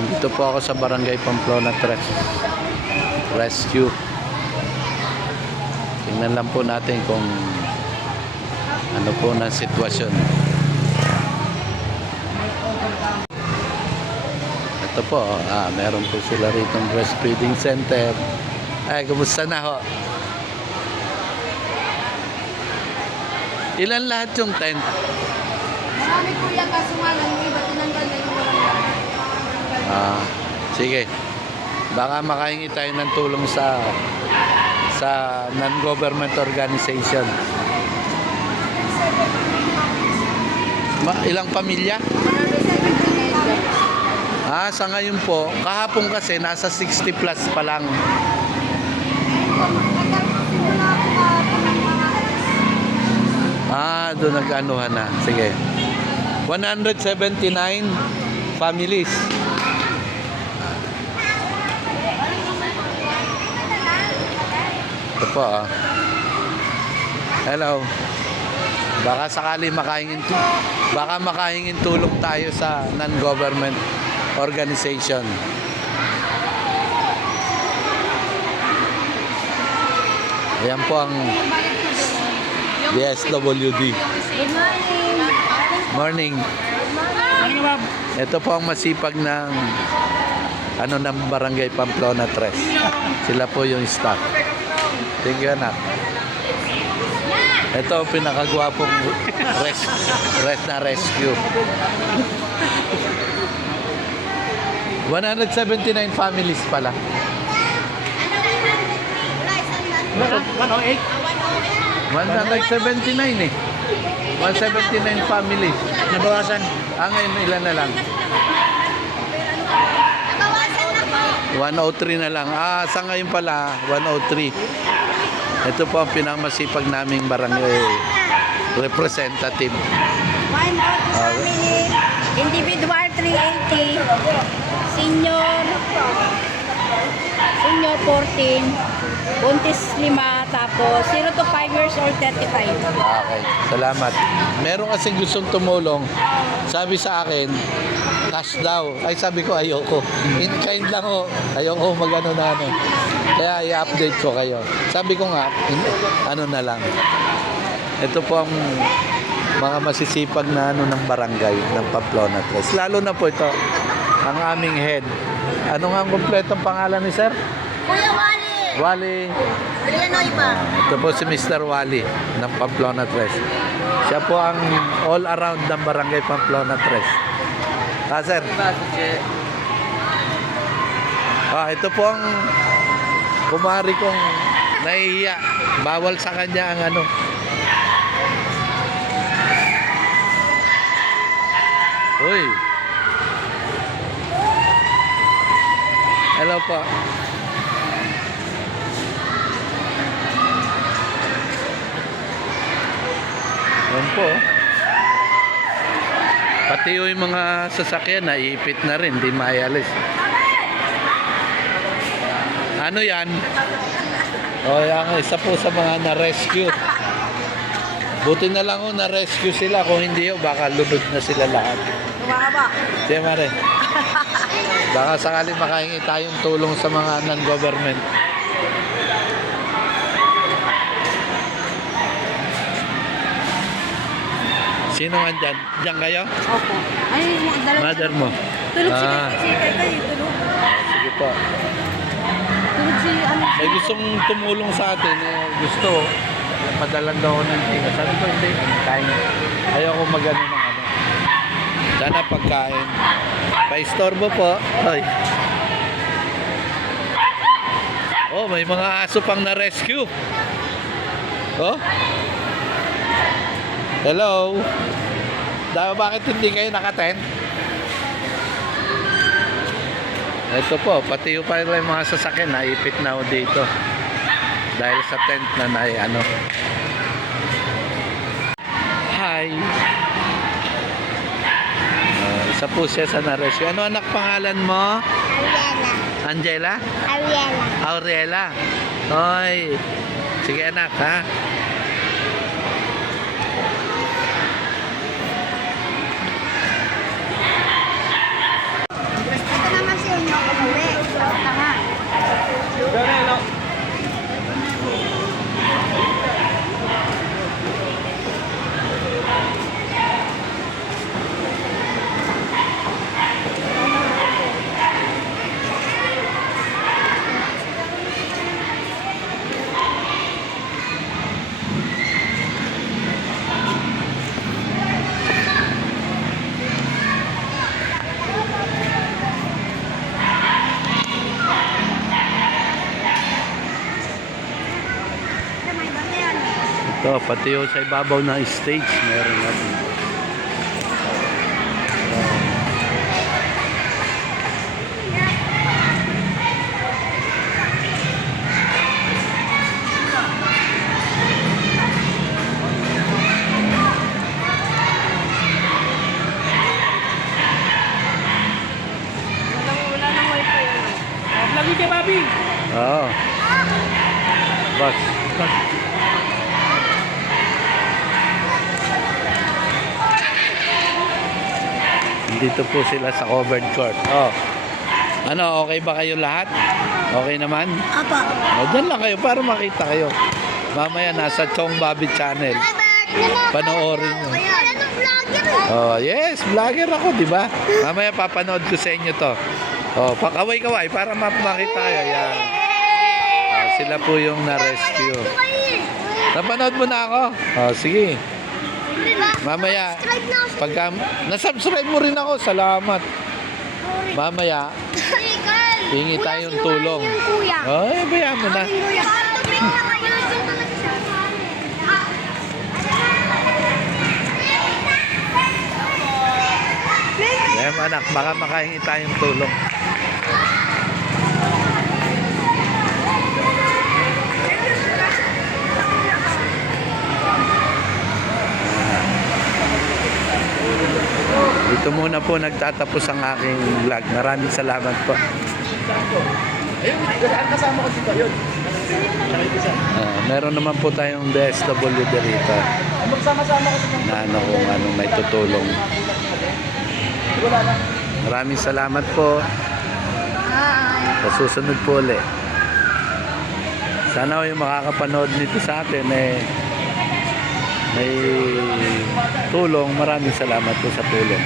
Nandito po ako sa Barangay Pamplona Rescue. Tingnan lang po natin kung ano po na sitwasyon. Ito po, meron po sila rito ng breastfeeding center. Ay, kumusta na ho? Ilan lahat yung tent? Marami po yan, kaso nga lang, yung iba tinanggal na yung walang Sige. Baka makahingi tayo ng tulong sa non-government organization. Ilang pamilya? 178. Sa ngayon po, kahapon kasi nasa 60 plus pa lang. Doon nag-anuhan na. Sige. 179 families. Ito po, Hello. Baka sakali makahingin tulong tayo sa non-government organization. Ayan po ang DSWD. Good morning. Morning. Ito po ang masipag ng ng Barangay Pamplona Tres. Sila po yung staff. Thank you, anak. Ito ang pinakagwapong rescue. 179 families pala. 108? 179 eh. 179 families. Nabawasan. Ngayon ilan na lang? 103 na lang. Sa ngayon pala, 103. Ito po ang pinakamasipag naming barangay representative. 1 family, individual 380, senior 14, buntis 5, tapos 0 to 5 years old 35. Okay, salamat. Meron kasi gustong tumulong. Sabi sa akin, cash daw. Ay, sabi ko ayoko. In kind lang ho. Ayoko magano na ano. Kaya i-update ko kayo. Sabi ko nga, ano na lang. Ito po ang mga masisipag na ng barangay ng Pamplona Tres. Lalo na po ito, ang aming head. Ano nga ang kumpletong pangalan ni Sir? Kuya Wally! Wally. Villanueva. Ito po si Mr. Wally ng Pamplona Tres. Siya po ang all around ng barangay Pamplona Tres. Sir? Ito po ang kumari kong nahihiya. Bawal sa kanya ang ano. Uy. Hello po. Yan po. Pati yung mga sasakyan naiipit na rin, di maialis. Ano yan? Yan, isa po sa mga na-rescue. Buti na lang na-rescue sila. Kung hindi baka lunod na sila lahat. Tumaba. Siya mare. Baka sakali makahingi tayong tulong sa mga non-government. Sino nga dyan? Diyan kayo? Opo. Ay, dalawa. Mother mo? Tulog si Kay, tulog. Sige po. Tulog si ano. May gustong tumulong sa atin. Gusto. Padalan daw ako ng tingin. Sabi ko hindi. Kain. Ayaw ko magano ng ano. Sana pagkain. Pa-istorbo po. Ay. May mga aso pang na-rescue. Hello. Bakit hindi kayo nakatent? Ito po, pati yung pa yung mga sasakyan naipit na dito. Dahil sa tent na ano. Hi. Isa po siya sa na-rescue. Ano anak pangalan mo? Ariela. Angela? Ariela. Aurela. Hoy. Sige anak ha. Ito naman Oh, pati yung sa ibabaw ng stage, meron na. Wala nang wifi yun. Lagi kay Bobby. Oo. Bas. Dito po sila sa covered court. Oh. Ano, okay ba kayo lahat? Okay naman? Apa. O, dyan lang kayo para makita kayo. Mamaya nasa Chong Bobby Channel. Panoorin nyo. Oh, yes, vlogger ako, di ba? Mamaya papanood ko sa inyo to. Oh, pakaway-kaway para makita kayo. Yan. Oh, sila po yung na-rescue. Napanood mo na ako? Oh, sige. Mamaya, pagka nasubscribe mo rin ako, salamat. Mamaya, hingi tayong tulong. Ay, bayaan mo na. Ayan anak, baka makahingi tayong tulong. Dito muna po nagtatapos ang aking vlog. Maraming salamat po. Kasama ko dito yun. Meron naman po tayong DSWD rito Magsama-sama ko sa na ano kung anong may tutulong. wala na. Maraming salamat po. Sa susunod po ulit. Sana yung makakapanood nito sa atin may tulong. Maraming salamat po sa tulong.